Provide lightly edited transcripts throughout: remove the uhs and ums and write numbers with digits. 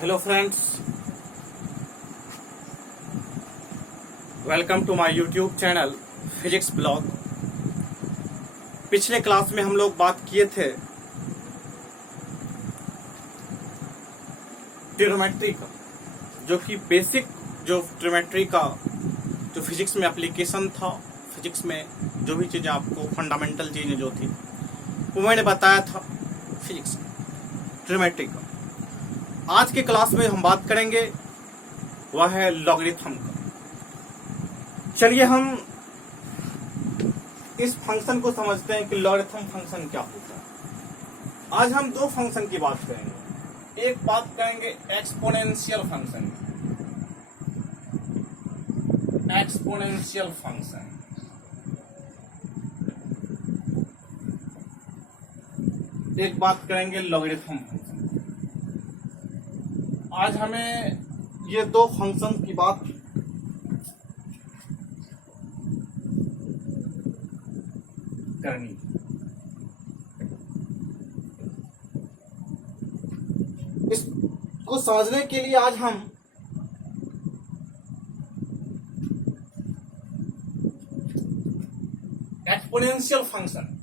Hello friends, welcome to my YouTube channel physics blog. पिछले class में हम लोग बात किए थे ट्रिग्नोमेट्री का, जो कि बेसिक जो ट्रिग्नोमेट्री का जो फिजिक्स में एप्लीकेशन था। फिजिक्स में जो भी चीज़ें आपको फंडामेंटल चीज़ें जो थी वो मैंने बताया था फिजिक्स ट्रिग्नोमेट्री का। आज के क्लास में हम बात करेंगे वह है लॉगरिथम का। चलिए हम इस फंक्शन को समझते हैं कि लॉगरिथम फंक्शन क्या होता है। आज हम दो फंक्शन की बात करेंगे। एक बात करेंगे एक्सपोनेंशियल फंक्शन, एक्सपोनेंशियल फंक्शन, एक बात करेंगे लॉगरिथम फंक्शन। आज हमें ये दो फंक्शन की बात करनी है। इसको समझने के लिए आज हम एक्सपोनेंशियल फंक्शन,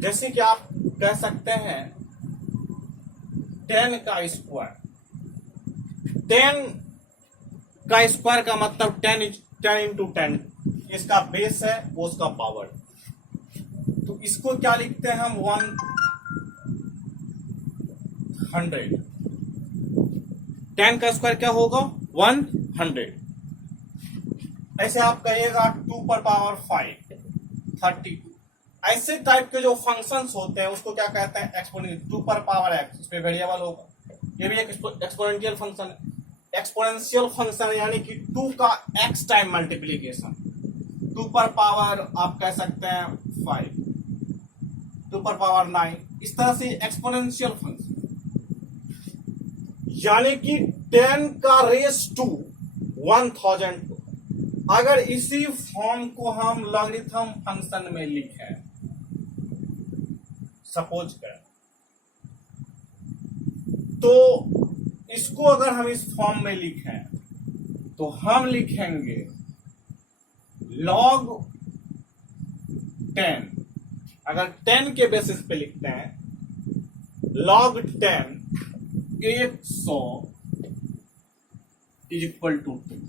जैसे कि आप कह सकते हैं 10 का स्क्वायर। 10 का स्क्वायर का मतलब 10 इंटू 10, इसका बेस है वो उसका पावर। तो इसको क्या लिखते हैं हम 100। 10 का स्क्वायर क्या होगा 100। ऐसे आप कहिएगा 2 पर पावर 5 32। ऐसे टाइप के जो फंक्शंस होते हैं उसको क्या कहते हैं एक्सपोनेंशियल। 2 पर पावर x, इस पे वेरिएबल होगा। ये भी एक एक्सपोनेंशियल फंक्शन है। एक्सपोनेंशियल फंक्शन यानी कि 2 का x टाइम मल्टीप्लीकेशन। 2 पर पावर आप कह सकते हैं 5, 2 पर पावर 9, इस तरह से एक्सपोनेंशियल फंक्शन, यानी कि 10 का रेस टू 1000। अगर इसी फॉर्म को हम लॉगरिथम फंक्शन में लिखें, सपोज करें, तो इसको अगर हम इस फॉर्म में लिखें तो हम लिखेंगे log 10। अगर 10 के बेसिस पे लिखते हैं log 10 100 इज इक्वल टू 2,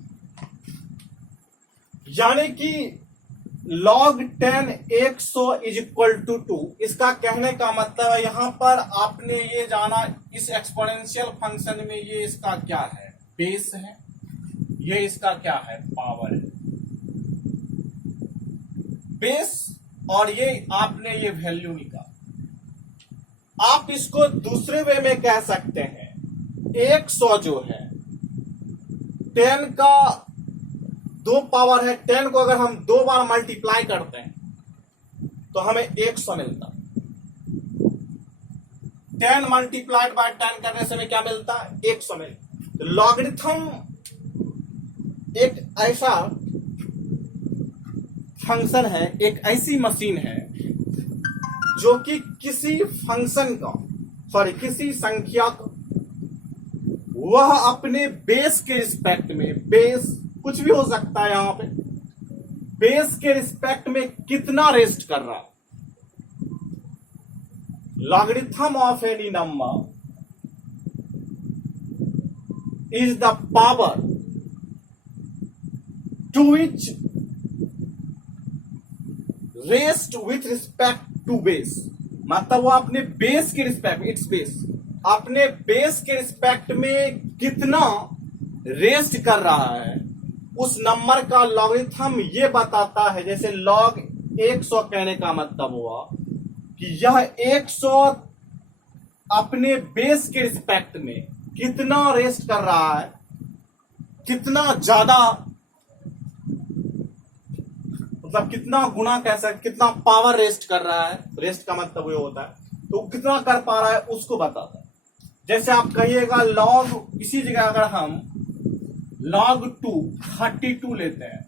यानी कि log 10 100 इज इक्वल टू 2। इसका कहने का मतलब है यहां पर आपने ये जाना इस एक्सपोनेंशियल फंक्शन में ये इसका क्या है, बेस है, ये इसका क्या है, पावर है, बेस, और ये आपने ये वैल्यू निकाला। आप इसको दूसरे वे में कह सकते हैं 100 जो है 10 का 2 पावर है। 10 को अगर हम 2 बार मल्टीप्लाई करते हैं तो हमें 100 मिलता। 10 मल्टीप्लाइड बाय 10 करने से हमें क्या मिलता है, 100 मिलता। तो लॉगरिथम एक ऐसा फंक्शन है, एक ऐसी मशीन है जो कि किसी फंक्शन का, किसी संख्या का वह अपने बेस के रिस्पेक्ट में, बेस कुछ भी हो सकता है, यहां पे बेस के रिस्पेक्ट में कितना रेस्ट कर रहा है। Logarithm of any number is the power to which raised with respect to base. मतलब वो अपने बेस के रिस्पेक्ट, इट्स बेस, अपने बेस के रिस्पेक्ट में कितना रेस्ट कर रहा है, उस नंबर का लॉगरिथम ये बताता है। जैसे log 100 कहने का मतलब हुआ कि यह 100 अपने बेस के रिस्पेक्ट में कितना रेस्ट कर रहा है, कितना ज्यादा, मतलब कितना गुना कह सकते, कितना पावर रेस्ट कर रहा है। रेस्ट का मतलब ये होता है तो कितना कर पा रहा है उसको बताता है। जैसे आप कहिएगा log, इसी जगह अगर हम log 2 32 लेते हैं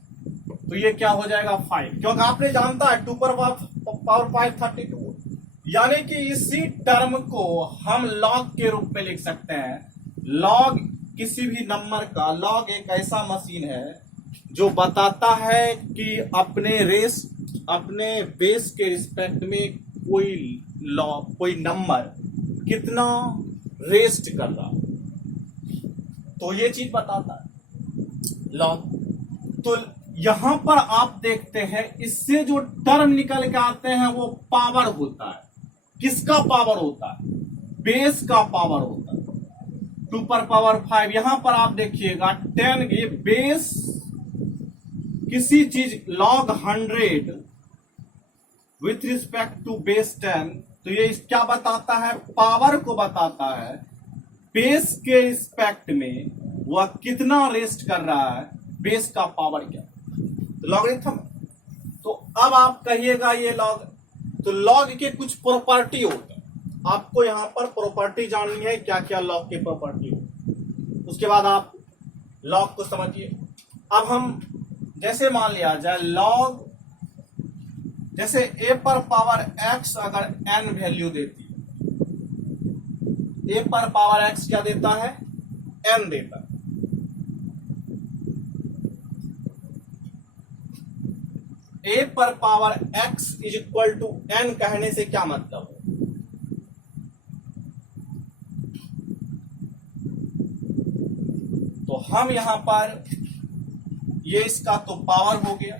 तो ये क्या हो जाएगा 5, क्योंकि आपने जानता है 2 पर पावर 5 32। यानी कि इसी टर्म को हम लॉग के रूप में लिख सकते हैं। लॉग किसी भी नंबर का, लॉग एक ऐसा मशीन है जो बताता है कि अपने बेस के रिस्पेक्ट में कोई नंबर कितना रेस्ट कर रहा, तो ये चीज बताता है लॉग। तो यहां पर आप देखते हैं इससे जो टर्म निकल के आते हैं वो पावर होता है। किसका पावर होता है? बेस का पावर होता है। 2 पर पावर 5, यहां पर आप देखिएगा 10, ये बेस किसी चीज log 100 with respect to base 10, तो ये क्या बताता है? पावर को बताता है। बेस के रिस्पेक्ट में वह कितना रेस्ट कर रहा है, बेस का पावर क्या, तो लॉगरिथम। तो अब आप कहिएगा ये लॉग, तो लॉग के कुछ प्रॉपर्टी होते हैं। आपको यहां पर प्रॉपर्टी जाननी है, क्या क्या लॉग के प्रॉपर्टी हो, उसके बाद आप लॉग को समझिए। अब हम जैसे मान लिया जाए लॉग, जैसे a पर पावर x अगर n वैल्यू देती है, a पर पावर x क्या देता है? n देता है। a पर power x is equal to n कहने से क्या मतलब है? तो हम यहां पर ये इसका तो पावर हो गया।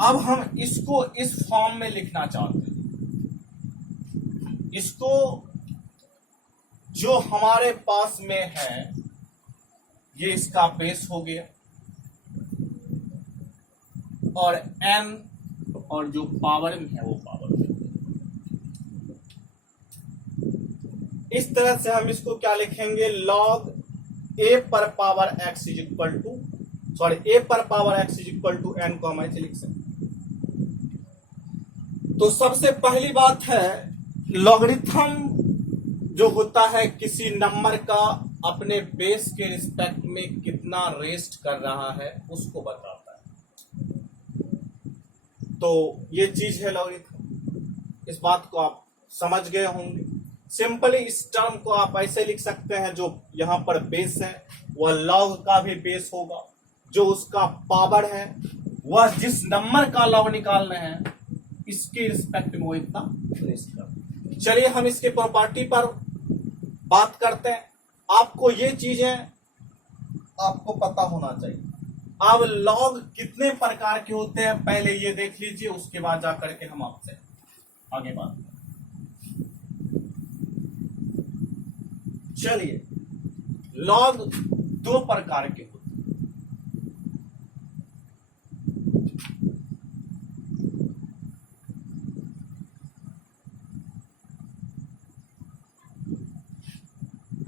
अब हम इसको इस फॉर्म में लिखना चाहते हैं। इसको जो हमारे पास में है ये इसका बेस हो गया, और n और जो पावर में है वो पावर। इस तरह से हम इसको क्या लिखेंगे? लॉग a पर power x is equal to, a पर power x is equal to n को हम ऐसे लिख सकते हैं। तो सबसे पहली बात है, लॉगरिथम जो होता है किसी नंबर का अपने बेस के रिस्पेक्ट में कितना रेस्ट कर रहा है उसको बताता है। तो ये चीज है लॉगरिथम। इस बात को आप समझ गए होंगे। सिंपली इस टर्म को आप ऐसे लिख सकते हैं, जो यहां पर बेस है वह लॉग का भी बेस होगा, जो उसका पावर है वह जिस नंबर का लॉग निकाल रहे हैं इसके रिस्पेक्ट में वो इतना रेस्ट कर। चलिए हम इसके प्रॉपर्टी पर बात करते हैं। आपको ये चीजें आपको पता होना चाहिए। अब लॉग कितने प्रकार के होते हैं पहले ये देख लीजिए, उसके बाद जाकर के हम आपसे आगे बात करें। चलिए, लॉग 2 प्रकार के होते हैं।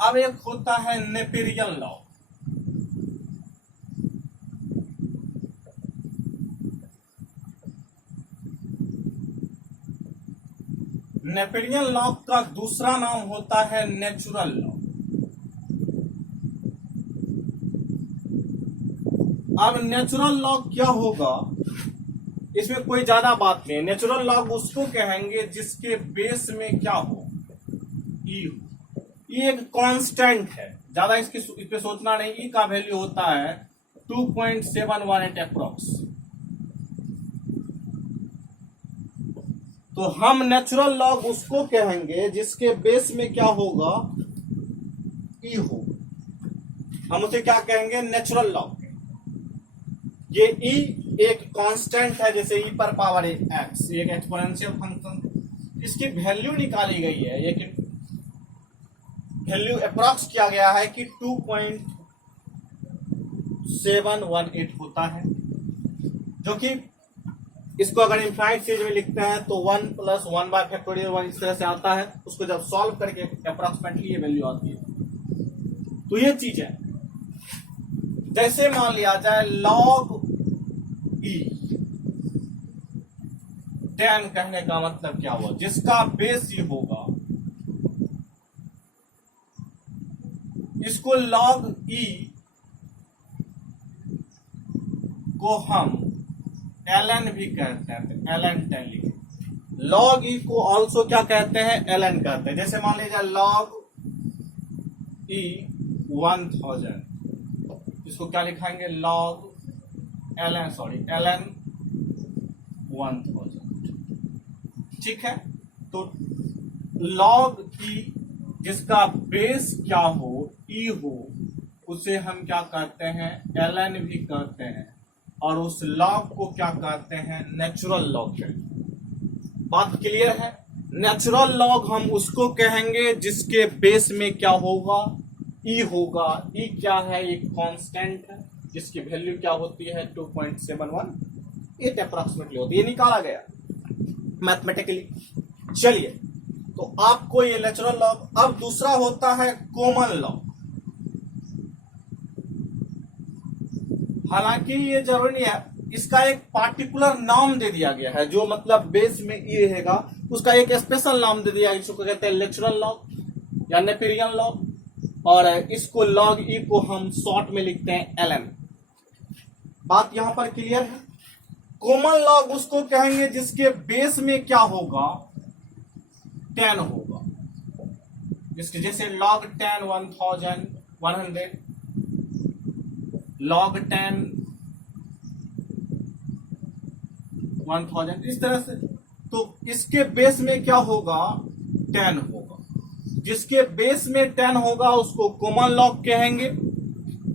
अब एक होता है नेपेरियन लॉग। नेपेरियन लॉग का दूसरा नाम होता है नेचुरल लॉग। अब नेचुरल लॉग क्या होगा, इसमें कोई ज्यादा बात नहीं है। नेचुरल लॉग उसको कहेंगे जिसके बेस में क्या हो, ई हो। ये एक कांस्टेंट है, ज्यादा इस पे सोचना नहीं। ई का वैल्यू होता है 2.718 अप्रॉक्स। तो हम नेचुरल लॉग उसको कहेंगे जिसके बेस में क्या होगा, ई हो। हम उसे क्या कहेंगे? Natural log. ये ई एक कांस्टेंट है, जैसे ई पर पावर एक्स, एक एक्सपोनेंशियल फंक्शन। इसकी वैल्यू निकाली गई है, ये वैल्यू अप्रॉक्स किया गया है कि 2.718 होता है, जो कि इसको अगर इनफाइनाइट सीरीज में लिखते हैं तो 1 + 1/(1) इस तरह से आता है। उसको जब सॉल्व करके अप्रॉक्सीमेटली ये वैल्यू आती है। तो ये चीज है। जैसे मान लिया जाए लॉग ई, 10 कहने का मतलब क्या हुआ, जिसका बेस ये होगा, इसको लॉग ई को हम ln भी कहते हैं। तो ln 10 लिखे, log e को ऑल्सो क्या कहते हैं, ln कहते हैं। जैसे मान लीजिए log e 1000, इसको क्या लिखाएंगे, log ln 1000। ठीक है, तो log e जिसका बेस क्या हो, e हो, उसे हम क्या कहते हैं, ln भी कहते हैं, और उस log को क्या कहते हैं, नेचुरल log कहते हैं। बात क्लियर है। नेचुरल log हम उसको कहेंगे जिसके बेस में क्या होगा, e होगा। e क्या है, एक कांस्टेंट है जिसकी वैल्यू क्या होती है, 2.718 अप्रोक्सीमेटली होती है, ये निकाला गया मैथमेटिकली। चलिए, तो आपको ये नेचुरल लॉग। अब दूसरा होता है कॉमन लॉग। हालांकि ये जरूरी नहीं है, इसका एक पार्टिकुलर नाम दे दिया गया है, जो मतलब बेस में ई रहेगा उसका एक स्पेशल नाम दे दिया है, इसको कहते हैं नेचुरल लॉग या नेपेरियन लॉग, और इसको लॉग ई को हम शॉर्ट में लिखते हैं ln। बात यहां पर क्लियर है। कॉमन लॉग उसको कहेंगे जिसके बेस में क्या होगा, 10 होगा, जिसके जैसे log 10 1100, log 10 1000, इस तरह से। तो इसके बेस में क्या होगा, 10 होगा। जिसके बेस में 10 होगा उसको कॉमन लॉग कहेंगे,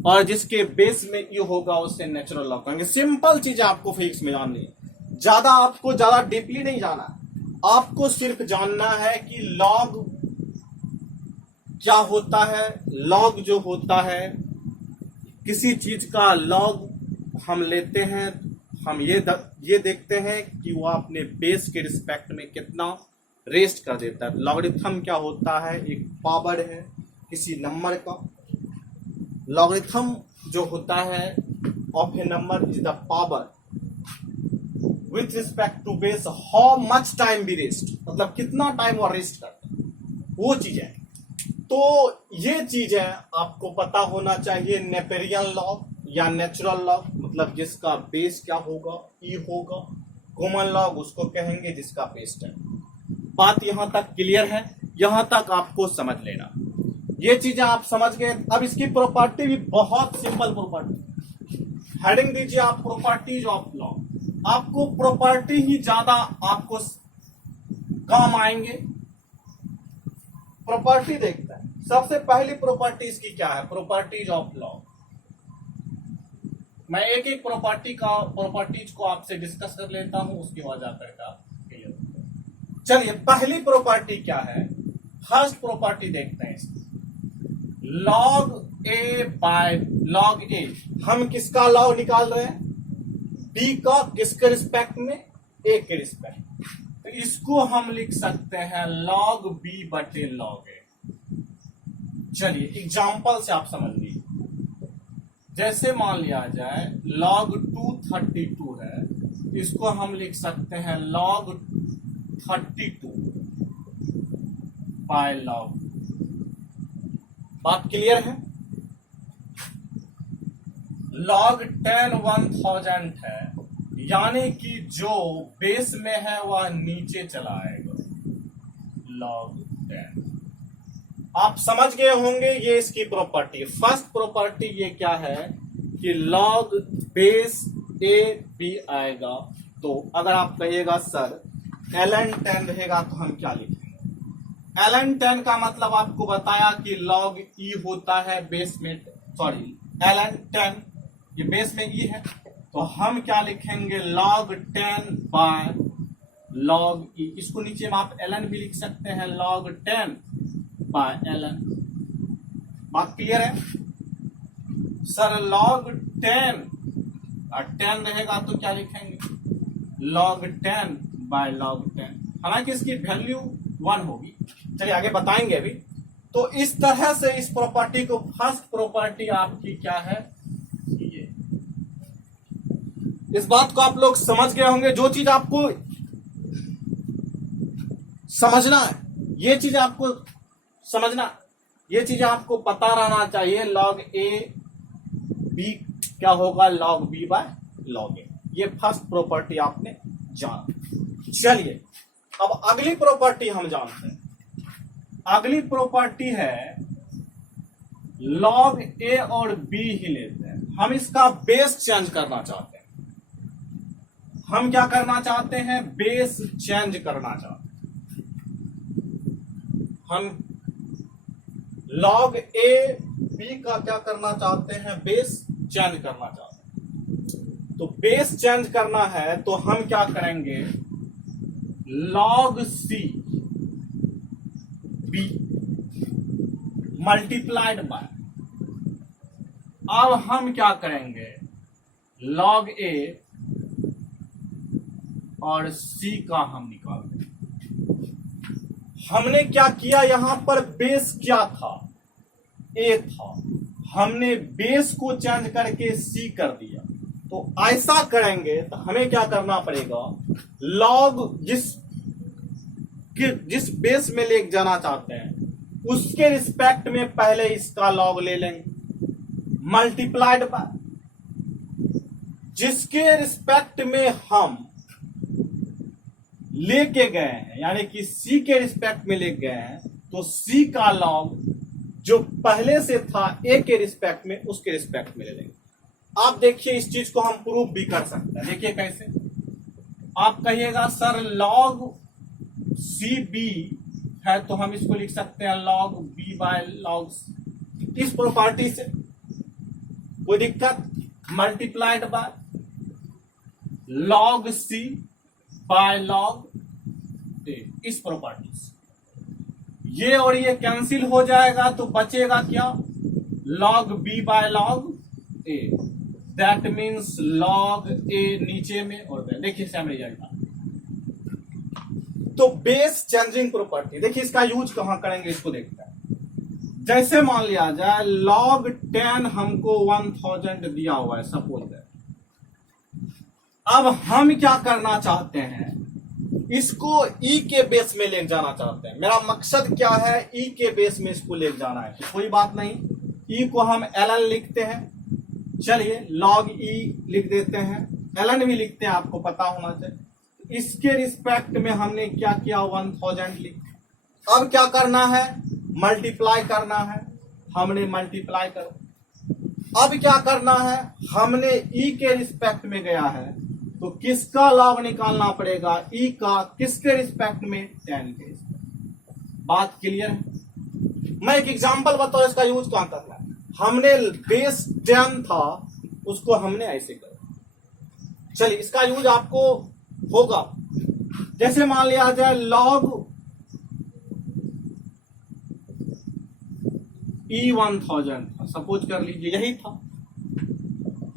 और जिसके बेस में ये होगा उसे नेचुरल लॉग कहेंगे। सिंपल चीज आपको फिजिक्स में जाननी है, ज्यादा डीपली नहीं जाना। आपको सिर्फ जानना है कि लॉग क्या होता है। लॉग जो होता है, किसी चीज का लॉग हम लेते हैं, हम ये देखते हैं कि वो अपने बेस के रिस्पेक्ट में कितना रेस्ट कर देता है। लॉगरिथम क्या होता है, एक पावर है किसी नंबर का। लॉगरिथम जो होता है of a number is the power with respect to base how much time be raised, मतलब कितना टाइम वो रेस्ट करता है, वो चीज है। तो ये चीज है आपको पता होना चाहिए। नेपेरियन लॉग या नेचुरल लॉग मतलब जिसका बेस क्या होगा, ई होगा। कॉमन लॉग उसको कहेंगे जिसका बेस 10। बात यहां तक क्लियर है, यहां तक आपको समझ लेना। ये चीजें आप समझ गए। अब इसकी प्रॉपर्टी भी बहुत सिंपल प्रॉपर्टी। हेडिंग दीजिए आप, प्रॉपर्टीज ऑफ लॉग। आपको प्रॉपर्टी ही ज्यादा आपको काम आएंगे। प्रॉपर्टी देखते हैं। सबसे पहली प्रॉपर्टी इसकी क्या है, प्रॉपर्टीज ऑफ लॉग। मैं एक एक प्रॉपर्टीज को आपसे डिस्कस कर लेता हूं, उसके बाद जाकर का क्लियर। चलिए, पहली प्रॉपर्टी क्या है, फर्स्ट प्रॉपर्टी देखते हैं इसकी। लॉग ए बाय लॉग ए, हम किसका लॉग निकाल रहे हैं, बी का। किसके रिस्पेक्ट में, ए के रिस्पेक्ट। तो इसको हम लिख सकते हैं लॉग बी बटे लॉग ए। चलिए एग्जाम्पल से आप समझ लीजिए। जैसे मान लिया जाए log 232 है, इसको हम लिख सकते हैं log 32 बाय log। बात क्लियर है। log 10 1000 है, यानी कि जो बेस में है वह नीचे चला आएगा, log 10। आप समझ गए होंगे ये इसकी प्रॉपर्टी। फर्स्ट प्रॉपर्टी ये क्या है कि log बेस ए बी आएगा। तो अगर आप कहिएगा सर ln 10 रहेगा तो हम क्या लिखेंगे। ln 10 का मतलब आपको बताया कि log e होता है बेस में, सॉरी ln 10 ये बेस में e है, तो हम क्या लिखेंगे log 10 बाय log e। इसको नीचे में आप ln भी लिख सकते हैं, log 10 बाय ln। बात क्लियर है सर। log 10 और 10 रहेगा तो क्या लिखेंगे, log 10 बाय log 10। हालांकि इसकी वैल्यू 1 होगी, चलिए आगे बताएंगे अभी। तो इस तरह से इस प्रॉपर्टी को, फर्स्ट प्रॉपर्टी आपकी क्या है, ये। इस बात को आप लोग समझ गए होंगे। जो चीज आपको समझना है, ये चीज आपको समझना, ये चीज आपको पता रहना चाहिए। log a b क्या होगा, log b by log a। ये फर्स्ट प्रॉपर्टी आपने जाना। चलिए अब अगली प्रॉपर्टी हम जानते हैं, अगली प्रॉपर्टी है log a और b ही लेते हैं। हम इसका बेस चेंज करना चाहते हैं। हम क्या करना चाहते हैं? बेस चेंज करना चाहते हैं। हम log a b का क्या करना चाहते हैं? बेस चेंज करना चाहते हैं। तो बेस चेंज करना है तो हम क्या करेंगे? log c b multiplied by, अब हम क्या करेंगे? log a और c का हम निकाल देंगे। हमने क्या किया? यहां पर बेस क्या था? a था। हमने बेस को चेंज करके c कर दिया। तो ऐसा करेंगे तो हमें क्या करना पड़ेगा? log जिस बेस में ले जाना चाहते हैं उसके रिस्पेक्ट में पहले इसका लॉग ले लेंगे, मल्टीप्लाइड बाय जिसके रिस्पेक्ट में हम लेके गए हैं, यानी कि c के रिस्पेक्ट में ले गए हैं, तो c का लॉग जो पहले से था a के रिस्पेक्ट में, उसके रिस्पेक्ट में ले लेंगे। आप देखिए इस चीज को हम प्रूफ भी कर सकते हैं। देखिए कैसे? आप कहिएगा सर log cb है तो हम इसको लिख सकते हैं log b by log c। इस प्रॉपर्टी से कोई दिक्कत? Multiplied by log c by log a, इस प्रॉपर्टी से ये और ये कैंसिल हो जाएगा तो बचेगा क्या? log b by log a, that means log a नीचे में और देखिए सेम रिजल्ट। तो बेस चेंजिंग प्रॉपर्टी देखिए इसका यूज कहां करेंगे इसको देखते हैं। जैसे मान लिया जाए log 10 हमको 1000 दिया हुआ है सपोज दैट। अब हम क्या करना चाहते हैं? इसको e के बेस में ले जाना चाहते हैं। मेरा मकसद क्या है? e के बेस में इसको ले जाना है। तो कोई बात नहीं, e को हम ln लिखते हैं। चलिए log e लिख देते हैं, ln भी लिखते हैं, आपको पता होना चाहिए। इसके रिस्पेक्ट में हमने क्या किया? 1000 लिख। अब क्या करना है? मल्टीप्लाई करना है। हमने मल्टीप्लाई करो। अब क्या करना है? हमने e के रिस्पेक्ट में गया है तो किसका लॉग निकालना पड़ेगा? e का। किसके रिस्पेक्ट में? 10 के रिस्पेक्ट। बात क्लियर है? मैं एक एग्जांपल बताऊं इसका यूज कहां करना है। हमने बेस 10 था उसको हमने ऐसे करा। चलिए इसका यूज आपको होगा। जैसे मान लिया जाए log e 1000 था, सपोज कर लीजिए यही था।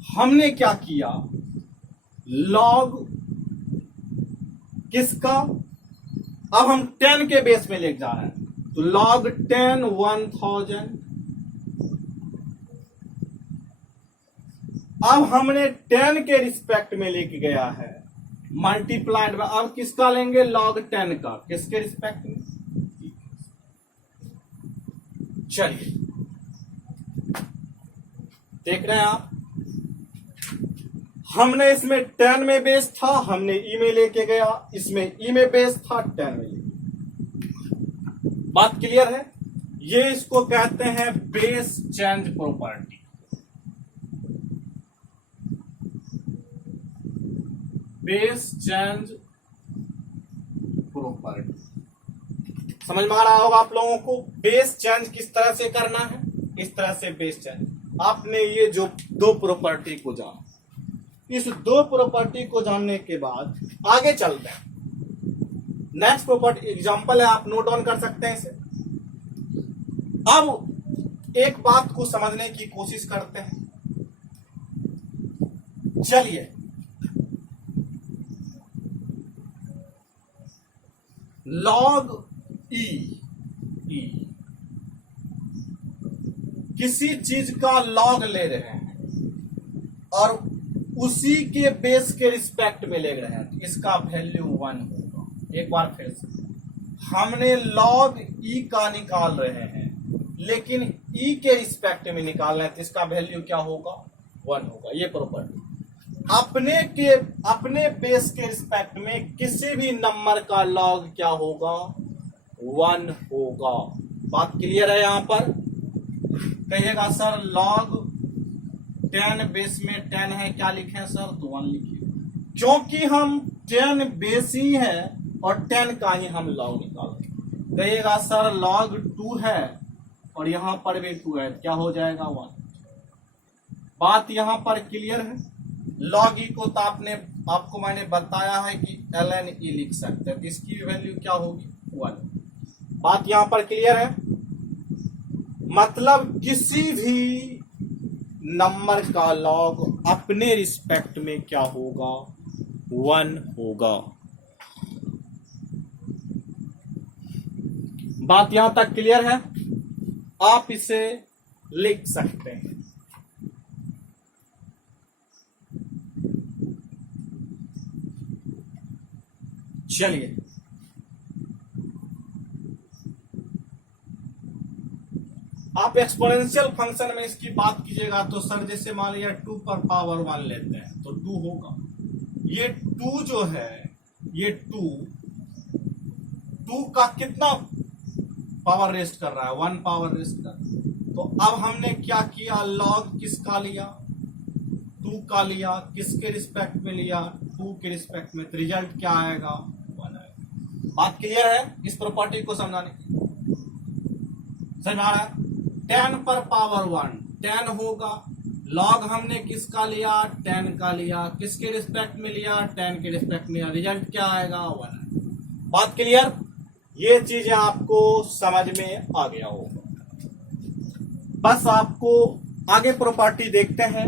हमने क्या किया? log किसका? अब हम 10 के बेस में ले जा रहे हैं तो log 10 1000। अब हमने 10 के रिस्पेक्ट में लेके गया है, मल्टीप्लाइड बाय। अब किसका लेंगे? log 10 का। किसके रिस्पेक्ट में? चलिए देख रहे हैं आप, हमने इसमें 10 में बेस था, हमने ई में लेके गया। इसमें ई में बेस था, 10 में लेके। बात क्लियर है? ये इसको कहते हैं base change property. Base change property समझ में आ रहा होगा आप लोगों को? बेस चेंज किस तरह से करना है? इस तरह से बेस चेंज। आपने ये जो दो प्रॉपर्टी को जाना, इस दो प्रॉपर्टी को जानने के बाद आगे चलते हैं। नेक्स्ट प्रॉपर्टी एग्जांपल है, आप नोट डाउन कर सकते हैं इसे। अब एक बात को समझने की कोशिश करते हैं। चलिए log e किसी चीज का लॉग ले रहे हैं और उसी के बेस के रिस्पेक्ट में ले रहे हैं तो इसका वैल्यू 1 होगा। एक बार फिर से, हमने log e का निकाल रहे हैं लेकिन e के रिस्पेक्ट में निकाल रहे हैं तो इसका वैल्यू क्या होगा? 1 होगा। ये प्रॉपर्टी। अपने बेस के रिस्पेक्ट में किसी भी नंबर का लॉग क्या होगा, 1 होगा। बात क्लियर है? यहां पर कहिएगा सर लॉग 10 बेस में 10 है, क्या लिखें सर? तो 1 लिखिए, क्योंकि हम 10 बेस ही है और 10 का ही हम लॉग निकालेंगे। कहिएगा सर लॉग 2 है और यहां पर भी 2 है, क्या हो जाएगा? 1। बात यहां पर क्लियर है? लॉग ई को तो आपको मैंने बताया है कि ln e लिख सकते हैं, तो इसकी वैल्यू क्या होगी? 1। बात यहां पर क्लियर है? मतलब किसी भी नंबर का लॉग अपने रिस्पेक्ट में क्या होगा? 1 होगा। बात यहां तक क्लियर है? आप इसे लिख सकते हैं। चलिए आप एक्सपोनेंशियल फंक्शन में इसकी बात कीजिएगा तो सर जैसे मान लिया 2 पर पावर 1 लेते हैं तो 2 होगा। ये 2 जो है, ये 2 का कितना पावर रेस्ट कर रहा है? 1 पावर रेस्ट कर रहा है। तो अब हमने क्या किया? लॉग किसका लिया? 2 का लिया। किसके रिस्पेक्ट में लिया? 2 के रिस्पेक्ट में। तो रिजल्ट क्या आएगा? 1 आएगा। बात क्लियर है इस प्रॉपर्टी को समझाने की? समझ आ रहा है? 10 पर पावर 1 10 होगा। लॉग हमने किसका लिया? 10 का लिया। किसके रिस्पेक्ट में लिया? 10 के रिस्पेक्ट में लिया। रिजल्ट क्या आएगा? 1 आएगा। बात क्लियर? ये चीजें आपको समझ में आ गया होगा। बस आपको आगे प्रॉपर्टी देखते हैं,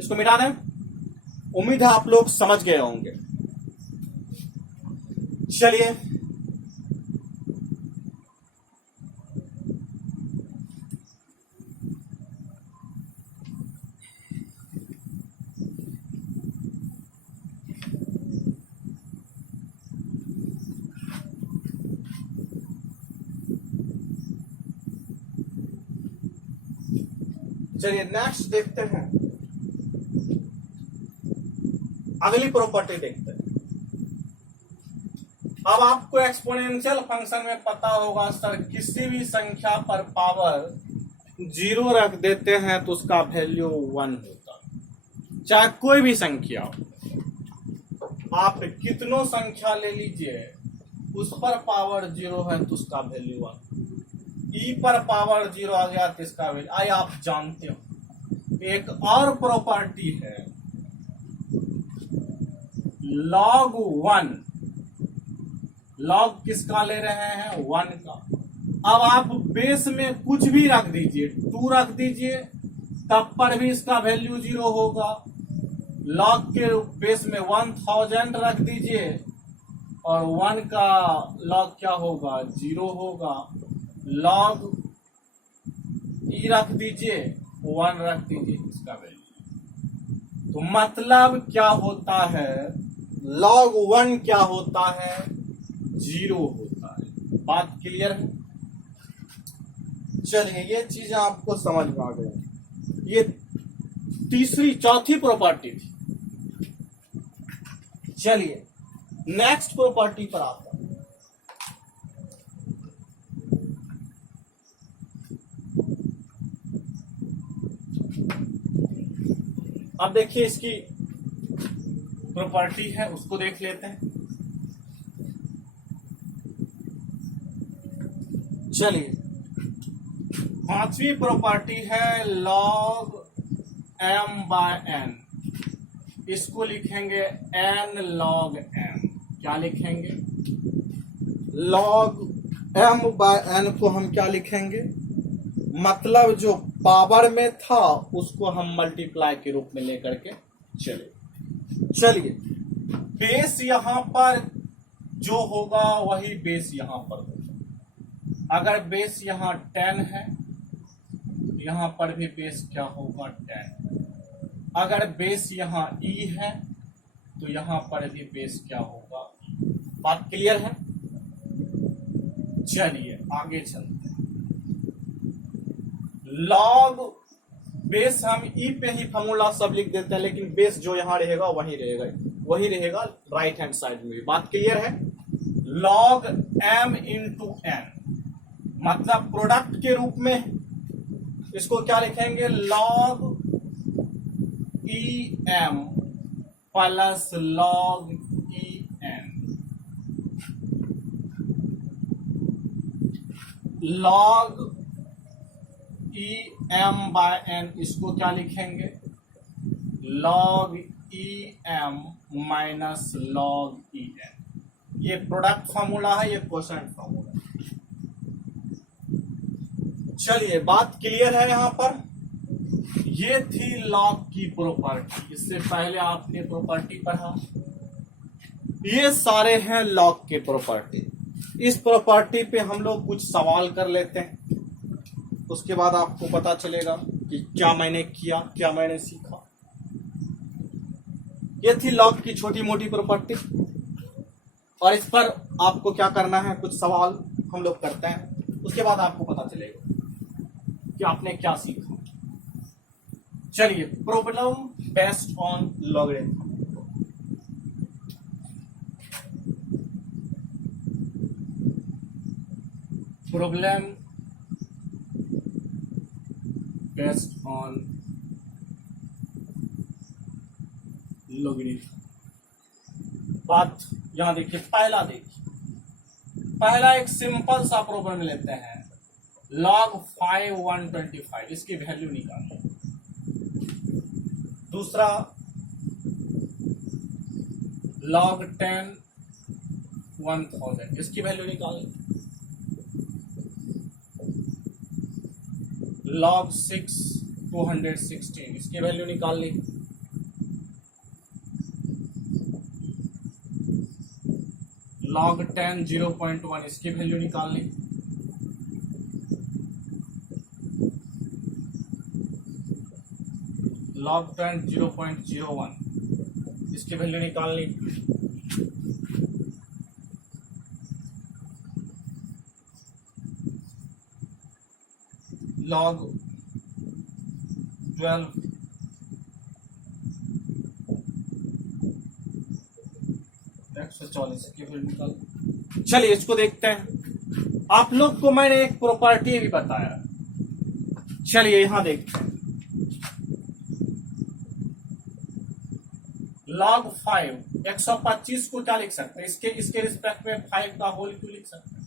इसको मिटा दें। उम्मीद है आप लोग समझ गए होंगे। चलिए नेक्स्ट देखते हैं, अगली प्रॉपर्टी देखते हैं। अब आपको एक्सपोनेंशियल फंक्शन में पता होगा सर किसी भी संख्या पर पावर 0 रख देते हैं तो उसका वैल्यू 1 होता है। चाहे कोई भी संख्या हो, आप कितनों संख्या ले लीजिए, उस पर पावर 0 है तो उसका वैल्यू 1। ई पर पावर 0 आ गया तो इसका वैल्यू आई। आप जानते हो एक और प्रॉपर्टी है log 1। लॉग किसका ले रहे हैं? 1 का। अब आप बेस में कुछ भी रख दीजिए, 2 रख दीजिए, तब पर भी इसका वैल्यू 0 होगा। लॉग के बेस में 1000 रख दीजिए और 1 का लॉग क्या होगा? 0 होगा। लॉग ई रख दीजिए, 1 रख दीजिए, इसका वैल्यू। तो मतलब क्या होता है? log 1 क्या होता है? 0 होता है। बात क्लियर है? चलिए ये चीजें आपको समझ में आ गई। ये चौथी प्रॉपर्टी थी। चलिए नेक्स्ट प्रॉपर्टी पर आता है। अब देखिए इसकी प्रॉपर्टी है, उसको देख लेते हैं। चलिए 5वीं प्रॉपर्टी है log m/n। इसको लिखेंगे n log m। क्या लिखेंगे? log m/n को हम क्या लिखेंगे? मतलब जो पावर में था उसको हम मल्टीप्लाई के रूप में लेकर के चलिए बेस यहां पर जो होगा वही बेस यहां पर होगा। अगर बेस यहां 10 है, यहां पर भी बेस क्या होगा? 10। अगर बेस यहां ई है तो यहां पर भी बेस क्या होगा? बात क्लियर है? चलिए आगे चलते हैं। log बेस हम ई पे ही फॉर्मूला सब लिख देते हैं, लेकिन बेस जो यहाँ रहेगा वही रहेगा राइट हैंड साइड में भी। बात क्लियर है? log m इंटू n, मतलब प्रोडक्ट के रूप में इसको क्या लिखेंगे? log e m plus log e n, log e m by n, इसको क्या लिखेंगे? log e m minus log e n. ये प्रोडक्ट फॉर्मूला है, ये क्वोशंट फॉर्मूला। चलिए बात क्लियर है यहां पर। ये थी लॉग की प्रॉपर्टी, इससे पहले आपने प्रॉपर्टी पढ़ा। ये सारे हैं लॉग के प्रॉपर्टी। इस प्रॉपर्टी पे हम लोग कुछ सवाल कर लेते हैं, उसके बाद आपको पता चलेगा कि क्या मैंने किया, क्या मैंने सीखा। ये थी लॉग की छोटी मोटी प्रॉपर्टी, और इस पर आपको क्या करना है, कुछ सवाल हम लोग करते हैं, उसके बाद आपको पता चलेगा कि आपने क्या सीखा। चलिए, problem based on logarithm. Problem based on logarithm. बात यहां देखिए, पहला एक सिंपल सा प्रॉब्लम लेते हैं। log 5 125, इसकी वैल्यू निकालिए। दूसरा log 10 1000, इसकी वैल्यू निकालिए। log 6 216, इसकी वैल्यू निकाल ली। log 10 0.1, इसकी वैल्यू निकाल ली। log 10 0.01, इसकी वैल्यू निकाल ली। log 12 140, इसकी वैल्यू निकाल। चलिए इसको देखते हैं। आप लोग को मैंने एक प्रॉपर्टी भी बताया, चलिए यहां देखते हैं। log 5 125 को क्या लिख सकते हैं? इसके रिस्पेक्ट में 5 का होल क्यों लिख सकते हैं?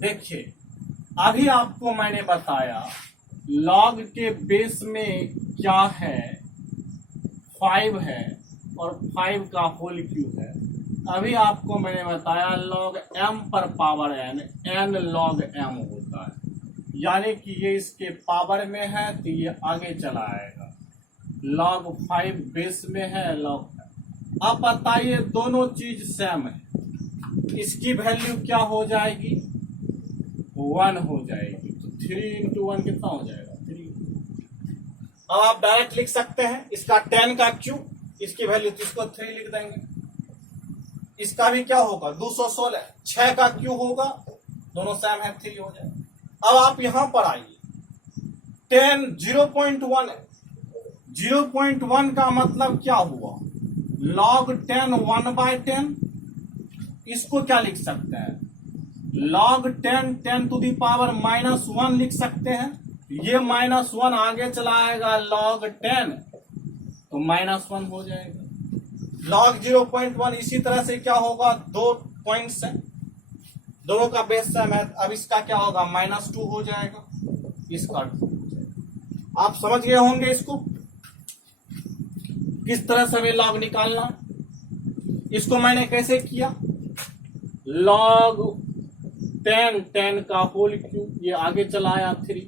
देखिए, अभी आपको मैंने बताया log के बेस में क्या है, 5 है, और 5 का होल क्यू है। अभी आपको मैंने बताया log m पर पावर n log m होता है, यानी कि ये इसके पावर में है तो ये आगे चला आएगा। log 5 बेस में है log। अब बताइए, दोनों चीज सेम है, इसकी वैल्यू क्या हो जाएगी? 1 हो जाएगी। तो 3 इंटू 1 कितना हो जाएगा? 3। अब आप डायरेक्ट लिख सकते हैं इसका 10 का क्यूब, इसकी वैल्यू तो इसको 3 लिख देंगे। इसका भी क्या होगा? 216, 6 का क्यूब होगा, दोनों सेम है, 3 हो जाएगा। अब आप यहां पर आइए, 10 0.1 है, 0.1 का मतलब क्या हुआ? log 10 1/10, इसको क्या लिख सकते हैं? log 10 10 टू दी पावर -1 लिख सकते हैं। ये -1 आगे चला आएगा log 10, तो -1 हो जाएगा। log 0.1 इसी तरह से क्या होगा? 2 पॉइंट्स है, दोनों का बेस सेम है। अब इसका क्या होगा? -2 हो जाएगा, इसका 2 हो जाएगा। आप समझ गए होंगे इसको किस तरह से हमें log निकालना। इसको मैंने कैसे किया? log 10 का होल क्यूब, ये आगे चला आया 3।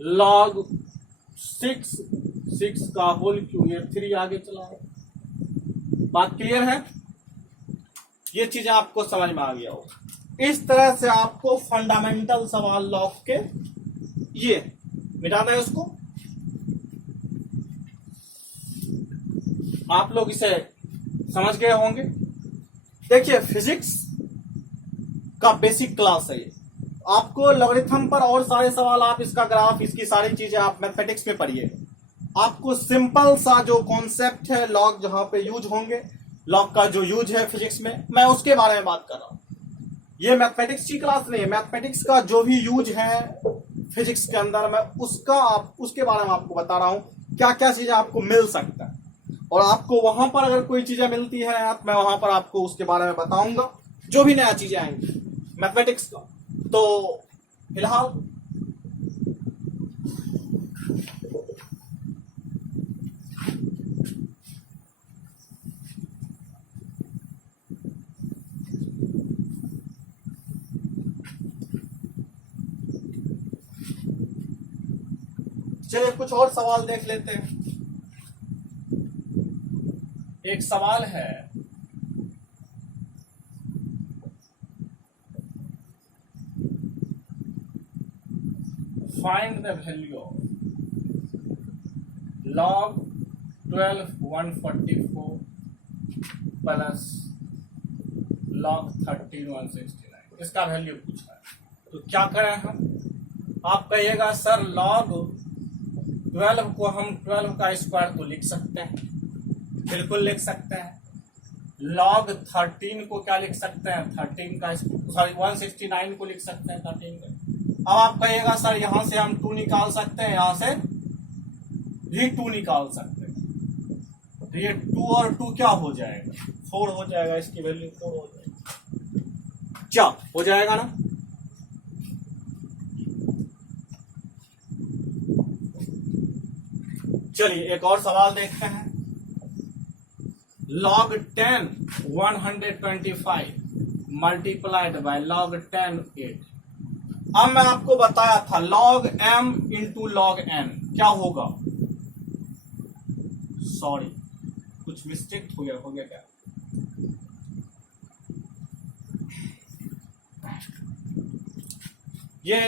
log 6 का होल क्यूब, ये 3 आगे चला आया। बात क्लियर है? ये चीजें आपको समझ में आ गया होगा। इस तरह से आपको फंडामेंटल सवाल लॉग के, ये मिटाना है उसको, आप लोग इसे समझ गए होंगे। देखिए, फिजिक्स का बेसिक क्लास है ये, आपको लॉगरिथम पर और सारे सवाल, आप इसका ग्राफ, इसकी सारी चीजें आप मैथमेटिक्स में पढ़िए। आपको सिंपल सा जो कॉन्सेप्ट है लॉग जहां पे यूज होंगे, लॉग का जो यूज है फिजिक्स में, मैं उसके बारे में बात कर रहा हूं। ये मैथमेटिक्स की क्लास नहीं है, मैथमेटिक्स का जो भी यूज है फिजिक्स के अंदर, मैं उसके बारे में आपको बता रहा हूं, क्या क्या चीजें आपको मिल सकता है। और आपको वहां पर अगर कोई चीजें मिलती है, मैं वहां पर आपको उसके बारे में बताऊंगा, जो भी नया चीजें आएंगी मैथमेटिक्स का। तो फिलहाल चलिए कुछ और सवाल देख लेते हैं। एक सवाल है, find the value of log 12 144 plus log 13 169, इसका वैल्यू पूछा है। तो क्या करें हम? आप कहिएगा सर log 12 को हम 12 का स्क्वायर तो लिख सकते हैं, बिल्कुल लिख सकते हैं। log 13 को क्या लिख सकते हैं? 13 का, सॉरी 169 को लिख सकते हैं 13 का। अब आप कहिएगा सर यहां से हम 2 निकाल सकते हैं, यहां से भी 2 निकाल सकते हैं। तो ये 2 और 2 क्या हो जाएगा? 4 हो जाएगा, इसकी वैल्यू 4 हो जाएगा। क्या हो जाएगा ना? चलिए एक और सवाल देखते हैं। log 10 125 multiplied by log 10 8। अब मैं आपको बताया था log m into log n क्या होगा? सॉरी कुछ मिस्टेक हो गया क्या? ये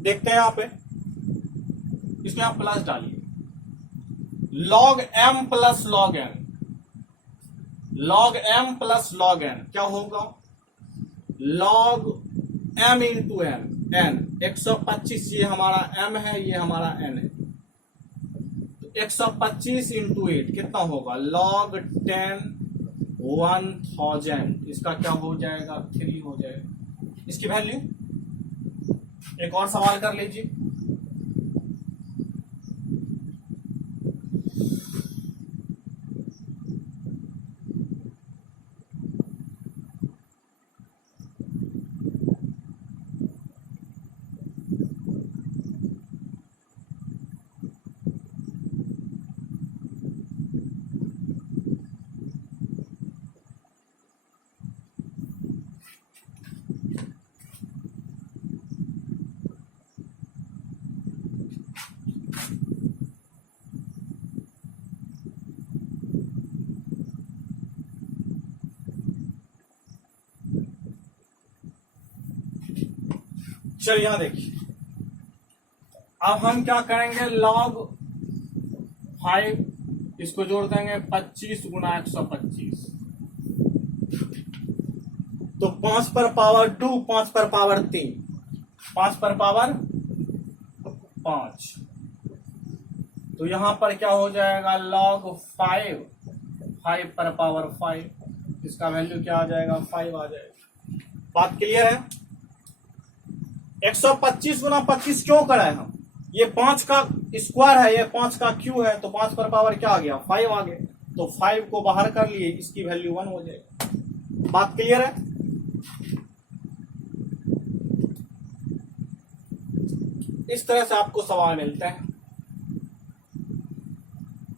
देखते हैं यहां पे, इसमें आप प्लस डालिए। log m plus log n, log m plus log n क्या होगा? log m into n, n 125, ये हमारा m है, ये हमारा n है। तो 125 इंटू 8 कितना होगा? log 10 1000, इसका क्या हो जाएगा? 3 हो जाएगा इसकी वैल्यू। एक और सवाल कर लीजिए। चलिए यहां देखिए, अब हम क्या करेंगे? log 5 इसको जोड़ देंगे 25 गुना 125, तो 5 पर पावर 2, 5 पर पावर 3, 5 पर पावर 5। तो यहां पर क्या हो जाएगा? log 5, 5 पर पावर 5, इसका वैल्यू क्या आ जाएगा? 5 आ जाएगा। बात क्लियर है? 125 गुना 25 क्यों करा है हम? ये 5 का स्क्वायर है, ये 5 का क्यू है, तो 5 पर पावर क्या आ गया? 5 आ गया। तो 5 को बाहर कर लिए, इसकी वैल्यू 1 हो जाएगी। बात क्लियर है? इस तरह से आपको सवाल मिलते हैं।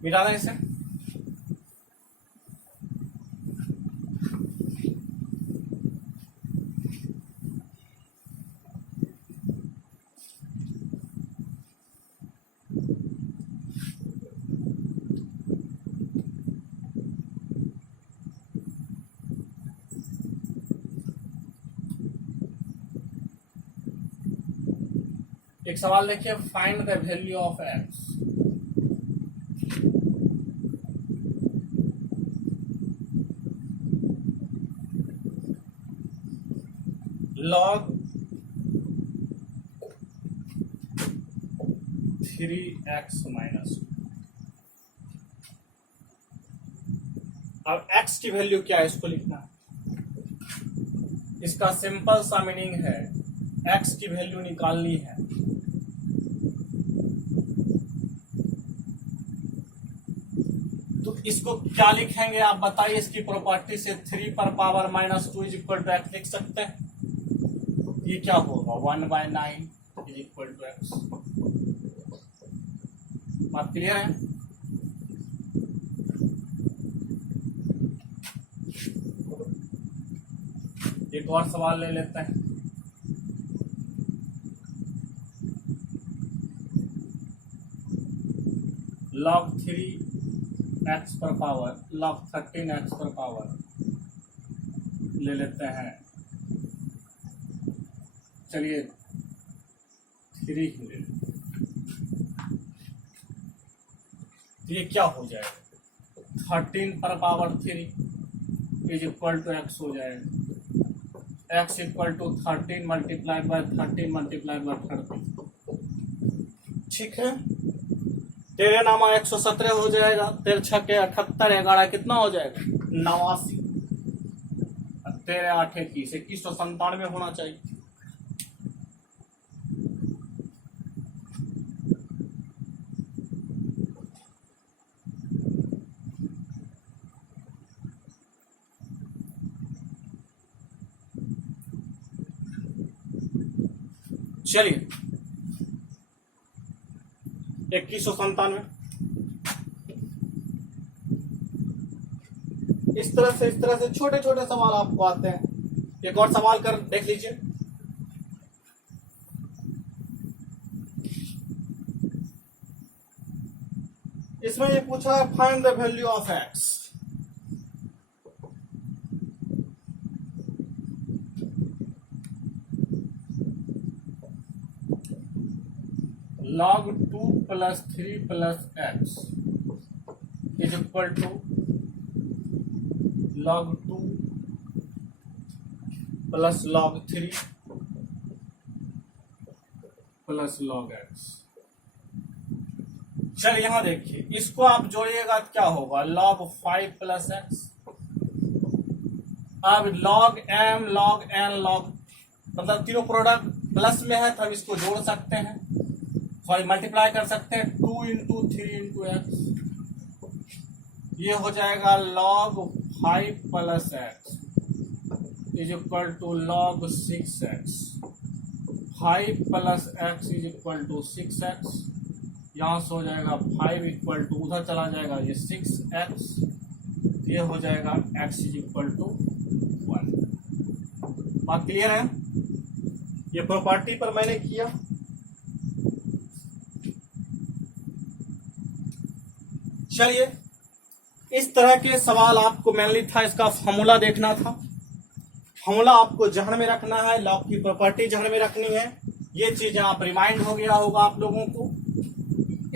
मिटा दें इसे। एक सवाल देखिए, find the value of x. log 3x minus. अब x की वैल्यू क्या है इसको लिखना है। इसका सिंपल सा मीनिंग है x की वैल्यू निकालनी है। तो इसको क्या लिखेंगे आप बताइए। इसकी प्रॉपर्टी से 3 पर power minus 2 is equal to x लिख सकते हैं। ये क्या होगा 1/9 इज इक्वल टू एक्स। बात क्लियर है। एक और सवाल ले लेते हैं। log 3x पर पावर log 13x पर पावर ले लेते हैं। चलिए 3 ही ले लेते। ये क्या हो जाएगा 13 पर power 3 is equal to x हो जाएगा। x equal to 13 multiplied by 13 multiplied by 13। ठीक है। 13 नामा 117 हो जाएगा। 13 छके 78, 11 कितना हो जाएगा 89। 13 8 21, 2197 होना चाहिए। चलिए 2197। इस तरह से छोटे छोटे सवाल आपको आते हैं। एक और सवाल कर देख लीजिए। इसमें ये पूछा है find the value of x. log 2 plus 3 plus x is equal to log 2 plus log 3 plus log x। चल यहां देखिए, इसको आप जोड़िएगा क्या होगा log 5 plus x। अब log m log n log मतलब तीनों प्रोडक्ट प्लस में है तो हम इसको जोड़ सकते हैं, सॉरी मल्टीप्लाई कर सकते हैं। 2 इंटू 3 इंटू एक्स ये हो जाएगा log 5 plus x is equal to log 6x। 5 plus x is equal to 6x। यहाँ से हो जाएगा 5 इक्वल टू उधर चला जाएगा ये 6x। ये हो जाएगा x इज इक्वल टू 1। बात क्लियर है। ये प्रॉपर्टी पर मैंने किया। चलिए इस तरह के सवाल आपको मेनली था इसका फॉर्मूला देखना था। फॉर्मूला आपको जहन में रखना है, लॉग की प्रॉपर्टी जहन में रखनी है। ये चीजें आप रिमाइंड हो गया होगा आप लोगों को।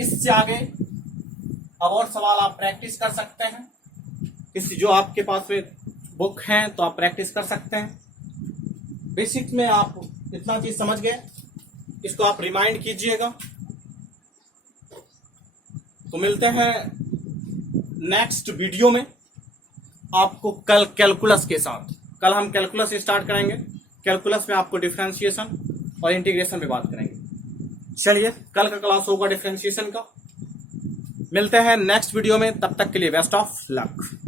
इससे आगे अब और सवाल आप प्रैक्टिस कर सकते हैं। किसी जो आपके पास में बुक हैं तो आप प्रैक्टिस कर सकते हैं। बेसिक में आप इतना चीज समझ गए, इसको आप रिमाइंड कीजिएगा। तो मिलते हैं नेक्स्ट वीडियो में आपको कल कैलकुलस के साथ। कल हम कैलकुलस स्टार्ट करेंगे। कैलकुलस में आपको डिफरेंशिएशन और इंटीग्रेशन पे बात करेंगे। चलिए कल का क्लास होगा डिफरेंशिएशन का। मिलते हैं नेक्स्ट वीडियो में, तब तक के लिए बेस्ट ऑफ लक।